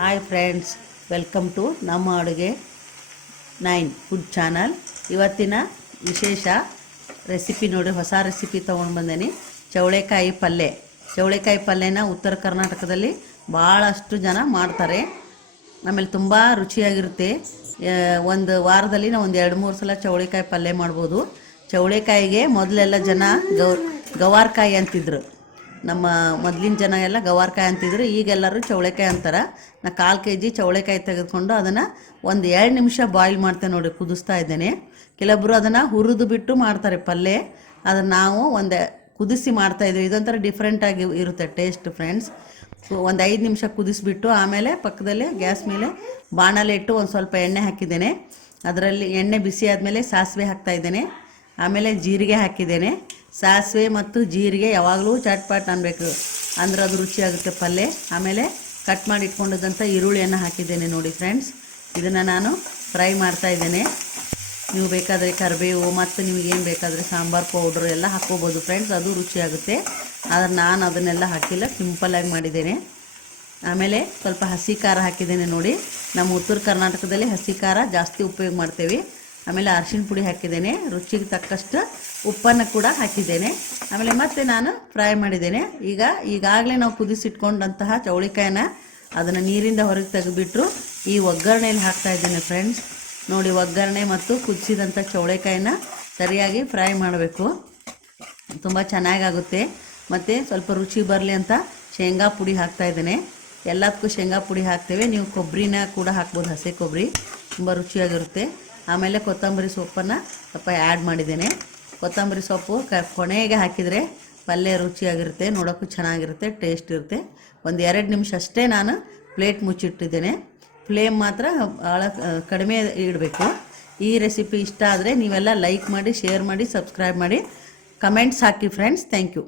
Hi friends welcome to ನಮ್ಮ ಅಡುಗೆ nine food channel ಇವತ್ತಿನ ವಿಶೇಷ ರೆಸಿಪಿ ನೋಡಿ, ಹೊಸ ರೆಸಿಪಿ ತೊಗೊಂಡು ಬಂದೇನಿ. ಚೌಳೆಕಾಯಿ ಪಲ್ಯ ಚೌಳೆಕಾಯಿ ಪಲ್ಯನ ಉತ್ತರ ಕರ್ನಾಟಕದಲ್ಲಿ ಭಾಳಷ್ಟು ಜನ ಮಾಡ್ತಾರೆ. ಆಮೇಲೆ ತುಂಬ ರುಚಿಯಾಗಿರುತ್ತೆ. ಒಂದು ವಾರದಲ್ಲಿ ನಾವು ಒಂದು ಎರಡು ಮೂರು ಸಲ ಚೌಳೆಕಾಯಿ ಪಲ್ಯ ಮಾಡ್ಬೋದು. ಚೌಳೆಕಾಯಿಗೆ ಮೊದಲೆಲ್ಲ ಜನ ಗೌ, ಗವಾರ್ಕಾಯಿ ಅಂತಿದ್ರು. ನಮ್ಮ ಮೊದಲಿನ ಜನ ಎಲ್ಲ ಗವಾರ್ಕಾಯಿ ಅಂತಿದ್ರು ಈಗೆಲ್ಲರೂ ಚೌಳೆಕಾಯಿ ಅಂತಾರೆ. ನಾ ಕಾಲು ಕೆ ಜಿ ಚೌಳೆಕಾಯಿ ತೆಗೆದುಕೊಂಡು ಅದನ್ನು ಒಂದು ಎರಡು ನಿಮಿಷ ಬಾಯ್ಲ್ ಮಾಡ್ತೇನೆ ನೋಡಿ, ಕುದಿಸ್ತಾ ಇದ್ದೇನೆ. ಕೆಲವೊಬ್ಬರು ಅದನ್ನು ಹುರಿದು ಬಿಟ್ಟು ಮಾಡ್ತಾರೆ ಪಲ್ಯ ಅದನ್ನು ನಾವು ಒಂದು ಕುದಿಸಿ ಮಾಡ್ತಾ ಇದ್ದೀವಿ ಇದೊಂಥರ ಡಿಫ್ರೆಂಟಾಗಿ ಇರುತ್ತೆ ಟೇಸ್ಟ್ ಫ್ರೆಂಡ್ಸ್ ಒಂದು ಐದು ನಿಮಿಷ ಕುದಿಸಿಬಿಟ್ಟು ಆಮೇಲೆ ಪಕ್ಕದಲ್ಲೇ ಗ್ಯಾಸ್ ಮೇಲೆ ಬಾಣಲೆ ಇಟ್ಟು ಒಂದು ಸ್ವಲ್ಪ ಎಣ್ಣೆ ಹಾಕಿದ್ದೇನೆ. ಅದರಲ್ಲಿ ಎಣ್ಣೆ ಬಿಸಿ ಆದಮೇಲೆ ಸಾಸಿವೆ ಹಾಕ್ತಾ ಇದ್ದೇನೆ. ಆಮೇಲೆ ಜೀರಿಗೆ ಹಾಕಿದ್ದೇನೆ. ಸಾಸಿವೆ ಮತ್ತು ಜೀರಿಗೆ ಯಾವಾಗಲೂ ಚಟ್ಪಾಟ್ ಅನ್ನಬೇಕು ಅಂದ್ರೆ ಅದು ರುಚಿಯಾಗುತ್ತೆ ಪಲ್ಯ ಆಮೇಲೆ ಕಟ್ ಮಾಡಿ ಇಟ್ಕೊಂಡಿದ್ದಂಥ ಈರುಳ್ಳಿಯನ್ನು ಹಾಕಿದ್ದೇನೆ ನೋಡಿ ಫ್ರೆಂಡ್ಸ್ ಇದನ್ನು ನಾನು ಫ್ರೈ ಮಾಡ್ತಾ ಇದ್ದೇನೆ. ನೀವು ಬೇಕಾದರೆ ಕರಿಬೇವು ಮತ್ತು ನಿಮಗೇನು ಬೇಕಾದರೆ ಸಾಂಬಾರು ಪೌಡ್ರ್ ಎಲ್ಲ ಹಾಕ್ಕೋಬೋದು ಫ್ರೆಂಡ್ಸ್ ಅದು ರುಚಿಯಾಗುತ್ತೆ. ಆದರೆ ನಾನು ಅದನ್ನೆಲ್ಲ ಹಾಕಿಲ್ಲ ಸಿಂಪಲ್ಲಾಗಿ ಮಾಡಿದ್ದೇನೆ. ಆಮೇಲೆ ಸ್ವಲ್ಪ ಹಸಿ ಖಾರ ಹಾಕಿದ್ದೇನೆ ನೋಡಿ. ನಮ್ಮ ಉತ್ತರ ಕರ್ನಾಟಕದಲ್ಲಿ ಹಸಿ ಖಾರ ಜಾಸ್ತಿ ಉಪಯೋಗ ಮಾಡ್ತೇವೆ. ಆಮೇಲೆ ಅರಿಶಿಣ ಪುಡಿ ಹಾಕಿದ್ದೇನೆ. ರುಚಿಗೆ ತಕ್ಕಷ್ಟು ಉಪ್ಪನ್ನು ಕೂಡ ಹಾಕಿದ್ದೇನೆ. ಆಮೇಲೆ ಮತ್ತೆ ನಾನು ಫ್ರೈ ಮಾಡಿದ್ದೇನೆ. ಈಗ ಈಗಾಗಲೇ ನಾವು ಕುದಿಸಿಟ್ಕೊಂಡಂತಹ ಚೌಳಿಕಾಯನ್ನ ಅದನ್ನು ನೀರಿಂದ ಹೊರಗೆ ತೆಗೆದುಬಿಟ್ರು. ಈ ಒಗ್ಗರಣೆಯಲ್ಲಿ ಹಾಕ್ತಾ ಇದ್ದೇನೆ ಫ್ರೆಂಡ್ಸ್ ನೋಡಿ, ಒಗ್ಗರಣೆ ಮತ್ತು ಕುದಿಸಿದಂಥ ಚೌಳೆಕಾಯಿನ ಸರಿಯಾಗಿ ಫ್ರೈ ಮಾಡಬೇಕು. ತುಂಬ ಚೆನ್ನಾಗಾಗುತ್ತೆ. ಮತ್ತು ಸ್ವಲ್ಪ ರುಚಿ ಬರಲಿ ಅಂತ ಶೇಂಗಾ ಪುಡಿ ಹಾಕ್ತಾ ಇದ್ದೇನೆ. ಎಲ್ಲದಕ್ಕೂ ಶೇಂಗಾ ಪುಡಿ ಹಾಕ್ತೇವೆ. ನೀವು ಕೊಬ್ಬರಿನ ಕೂಡ ಹಾಕ್ಬೋದು, ಹಸಿ ಕೊಬ್ಬರಿ ತುಂಬ ರುಚಿಯಾಗಿರುತ್ತೆ. ಆಮೇಲೆ ಕೊತ್ತಂಬರಿ ಸೊಪ್ಪನ್ನು ಸ್ವಲ್ಪ ಆ್ಯಡ್ ಮಾಡಿದ್ದೇನೆ. ಕೊತ್ತಂಬರಿ ಸೊಪ್ಪು ಕ ಕೊನೆಗೆ ಹಾಕಿದರೆ ಪಲ್ಯ ರುಚಿಯಾಗಿರುತ್ತೆ, ನೋಡೋಕ್ಕೂ ಚೆನ್ನಾಗಿರುತ್ತೆ ಟೇಸ್ಟ್ ಇರುತ್ತೆ. ಒಂದು ಎರಡು ನಿಮಿಷ ಅಷ್ಟೇ ನಾನು ಪ್ಲೇಟ್ ಮುಚ್ಚಿಟ್ಟಿದ್ದೇನೆ. ಫ್ಲೇಮ್ ಮಾತ್ರ ಭಾಳ ಕಡಿಮೆ ಇಡಬೇಕು. ಈ ರೆಸಿಪಿ ಇಷ್ಟ ಆದರೆ ನೀವೆಲ್ಲ ಲೈಕ್ ಮಾಡಿ ಶೇರ್ ಮಾಡಿ ಸಬ್ಸ್ಕ್ರೈಬ್ ಮಾಡಿ. ಕಮೆಂಟ್ಸ್ ಹಾಕಿ ಫ್ರೆಂಡ್ಸ್ ಥ್ಯಾಂಕ್ ಯು